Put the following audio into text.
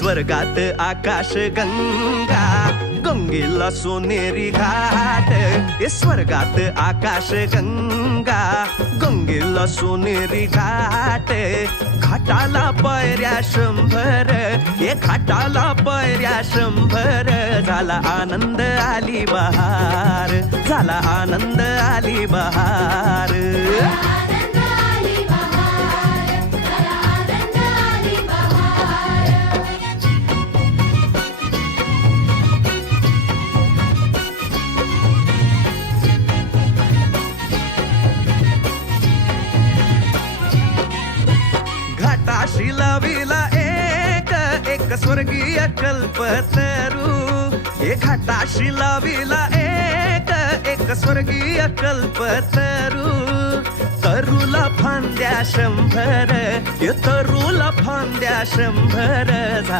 स्वर्गात आकाश गंगा, गंगेला सोनेरी घाट. स्वर्गात आकाश गंगा, गंगेला सोनेरी घाट. घाटाला पायऱ्या 100, घाटाला पायऱ्या 100. झाला आनंद आली बहार, झाला आनंद आली बहार. घाटाशी लाविला एक स्वर्गीय कल्पतरू. घाटाशी लाविला एक स्वर्गीय कल्पतरू. तरुला फांद्या 100, तरुला फांद्या 100.